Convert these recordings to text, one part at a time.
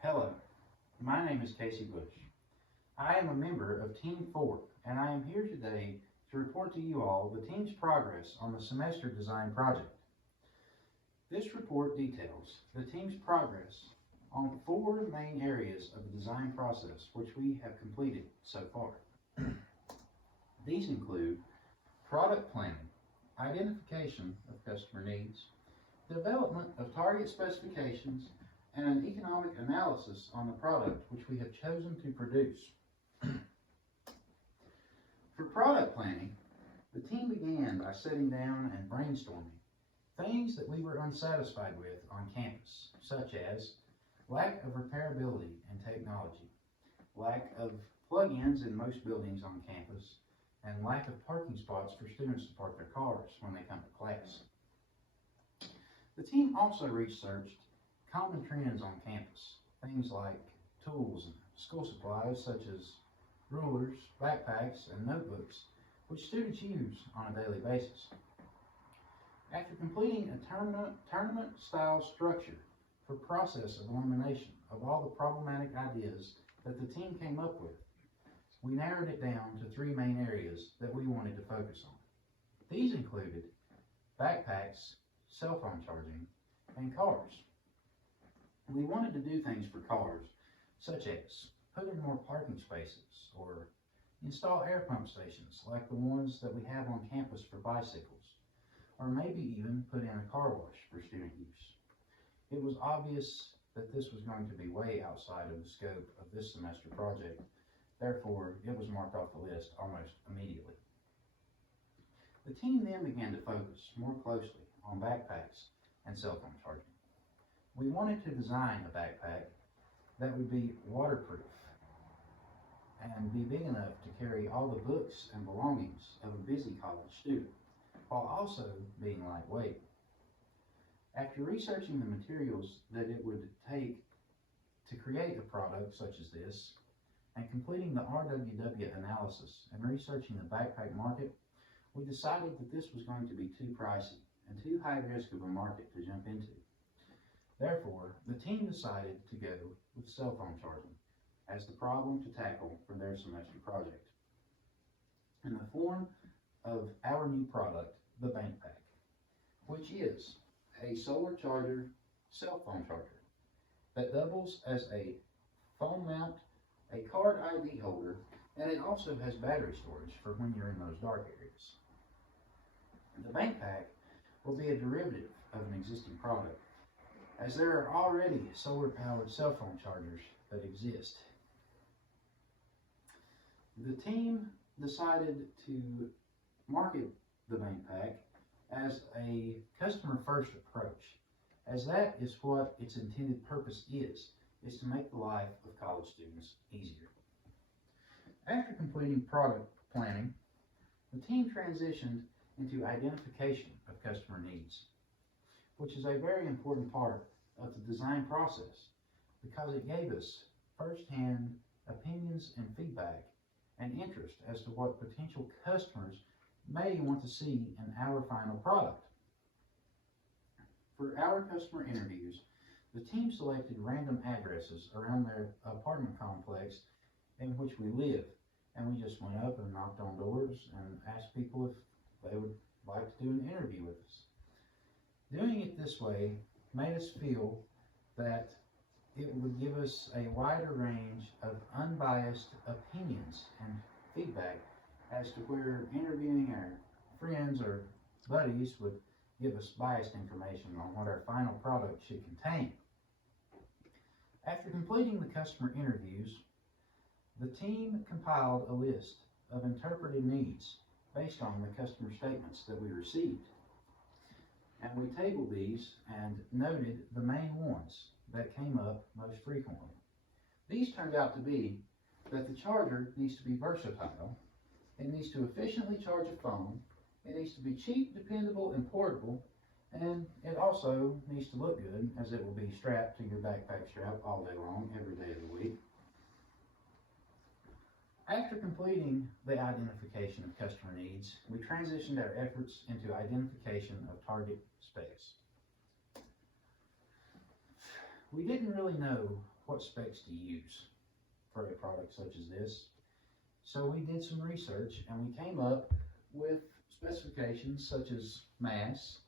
Hello, my name is Casey Bush. I am a member of Team 4, and I am here today to report to you all the team's progress on the semester design project. This report details the team's progress on 4 main areas of the design process which we have completed so far. These include product planning, identification of customer needs, development of target specifications, and an economic analysis on the product which we have chosen to produce. For product planning, the team began by sitting down and brainstorming things that we were unsatisfied with on campus, such as lack of repairability and technology, lack of plug-ins in most buildings on campus, and lack of parking spots for students to park their cars when they come to class. The team also researched common trends on campus, things like tools and school supplies such as rulers, backpacks, and notebooks, which students use on a daily basis. After completing a tournament-style structure for process of elimination of all the problematic ideas that the team came up with, we narrowed it down to 3 main areas that we wanted to focus on. These included backpacks, cell phone charging, and cars. We wanted to do things for cars, such as put in more parking spaces or install air pump stations like the ones that we have on campus for bicycles, or maybe even put in a car wash for student use. It was obvious that this was going to be way outside of the scope of this semester project, therefore it was marked off the list almost immediately. The team then began to focus more closely on backpacks and cell phone charging. We wanted to design a backpack that would be waterproof and be big enough to carry all the books and belongings of a busy college student, while also being lightweight. After researching the materials that it would take to create a product such as this, and completing the RWW analysis and researching the backpack market, we decided that this was going to be too pricey and too high risk of a market to jump into. Therefore, the team decided to go with cell phone charging as the problem to tackle for their semester project, in the form of our new product, the BankPack, which is a solar charger cell phone charger that doubles as a phone mount, a card ID holder, and it also has battery storage for when you're in those dark areas. The BankPack will be a derivative of an existing product, as there are already solar-powered cell phone chargers that exist. The team decided to market the BankPack as a customer-first approach, as that is what its intended purpose is to make the life of college students easier. After completing product planning, the team transitioned into identification of customer needs, which is a very important part of the design process because it gave us first-hand opinions and feedback and interest as to what potential customers may want to see in our final product. For our customer interviews, the team selected random addresses around their apartment complex in which we live, and we just went up and knocked on doors and asked people if they would like to do an interview with us. Doing it this way made us feel that it would give us a wider range of unbiased opinions and feedback as to where interviewing our friends or buddies would give us biased information on what our final product should contain. After completing the customer interviews, the team compiled a list of interpreted needs based on the customer statements that we received. And we tabled these and noted the main ones that came up most frequently. These turned out to be that the charger needs to be versatile, it needs to efficiently charge a phone, it needs to be cheap, dependable, and portable, and it also needs to look good as it will be strapped to your backpack strap all day long, every day of the week. After completing the identification of customer needs, we transitioned our efforts into identification of target space. We didn't really know what specs to use for a product such as this. So we did some research and we came up with specifications such as mass,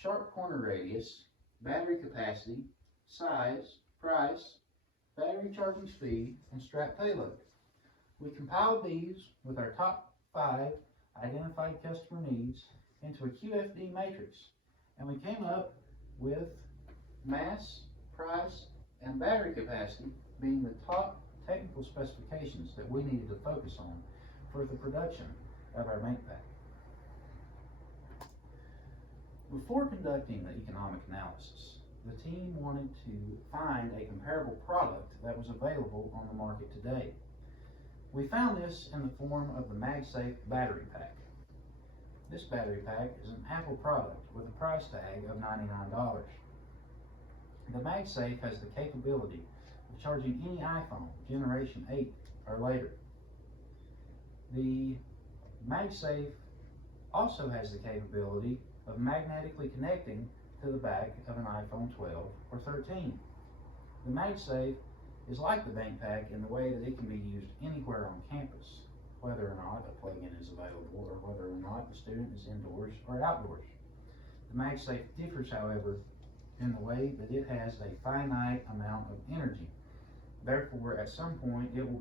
sharp corner radius, battery capacity, size, price, battery charging speed, and strap payload. We compiled these with our top 5 identified customer needs into a QFD matrix, and we came up with mass, price, and battery capacity being the top technical specifications that we needed to focus on for the production of our bank pack. Before conducting the economic analysis, the team wanted to find a comparable product that was available on the market today. We found this in the form of the MagSafe battery pack. This battery pack is an Apple product with a price tag of $99. The MagSafe has the capability of charging any iPhone Generation 8 or later. The MagSafe also has the capability of magnetically connecting to the back of an iPhone 12 or 13. The MagSafe is like the bank pack in the way that it can be used anywhere on campus, whether or not a plug-in is available or whether or not the student is indoors or outdoors. The MagSafe differs, however, in the way that it has a finite amount of energy. Therefore, at some point, it will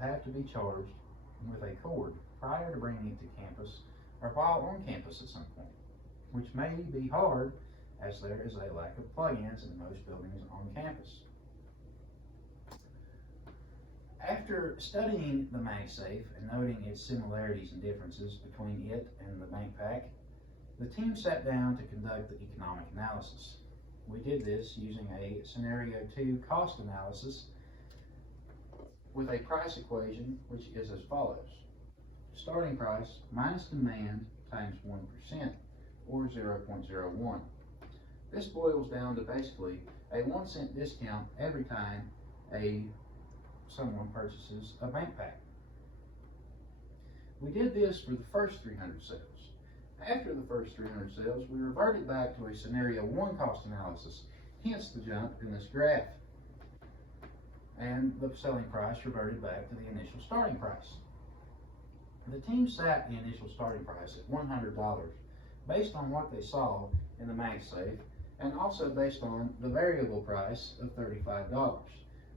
have to be charged with a cord prior to bringing it to campus or while on campus at some point, which may be hard as there is a lack of plug-ins in most buildings on campus. After studying the MagSafe and noting its similarities and differences between it and the bank pack, the team sat down to conduct the economic analysis. We did this using a Scenario 2 cost analysis with a price equation which is as follows. Starting price minus demand times 1%, or 0.01. This boils down to basically a 1 cent discount every time someone purchases a bank pack. We did this for the first 300 sales. After the first 300 sales, we reverted back to a Scenario 1 cost analysis, hence the jump in this graph. And the selling price reverted back to the initial starting price. The team set the initial starting price at $100 based on what they saw in the MagSafe and also based on the variable price of $35,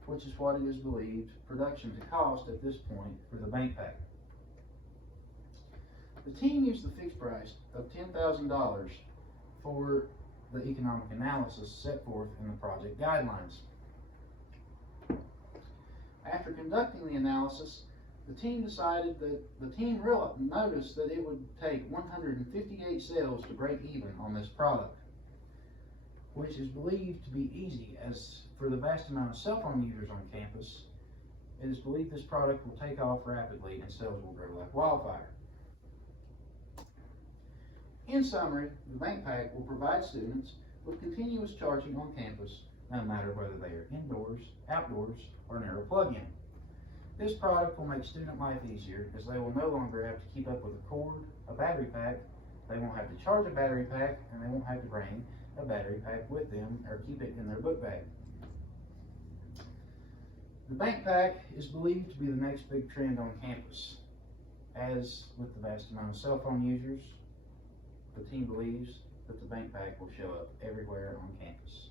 which is what it is believed production to cost at this point for the bank pack. The team used the fixed price of $10,000 for the economic analysis set forth in the project guidelines. After conducting the analysis, the team decided that noticed that it would take 158 sales to break even on this product, which is believed to be easy, as for the vast amount of cell phone users on campus, it is believed this product will take off rapidly and sales will grow like wildfire. In summary, the bank pack will provide students with continuous charging on campus, no matter whether they are indoors, outdoors, or near a plug-in. This product will make student life easier, as they will no longer have to keep up with a cord, a battery pack, they won't have to charge a battery pack, and they won't have to bring a battery pack with them or keep it in their book bag. The bank pack is believed to be the next big trend on campus. As with the vast amount of cell phone users, the team believes that the bank pack will show up everywhere on campus.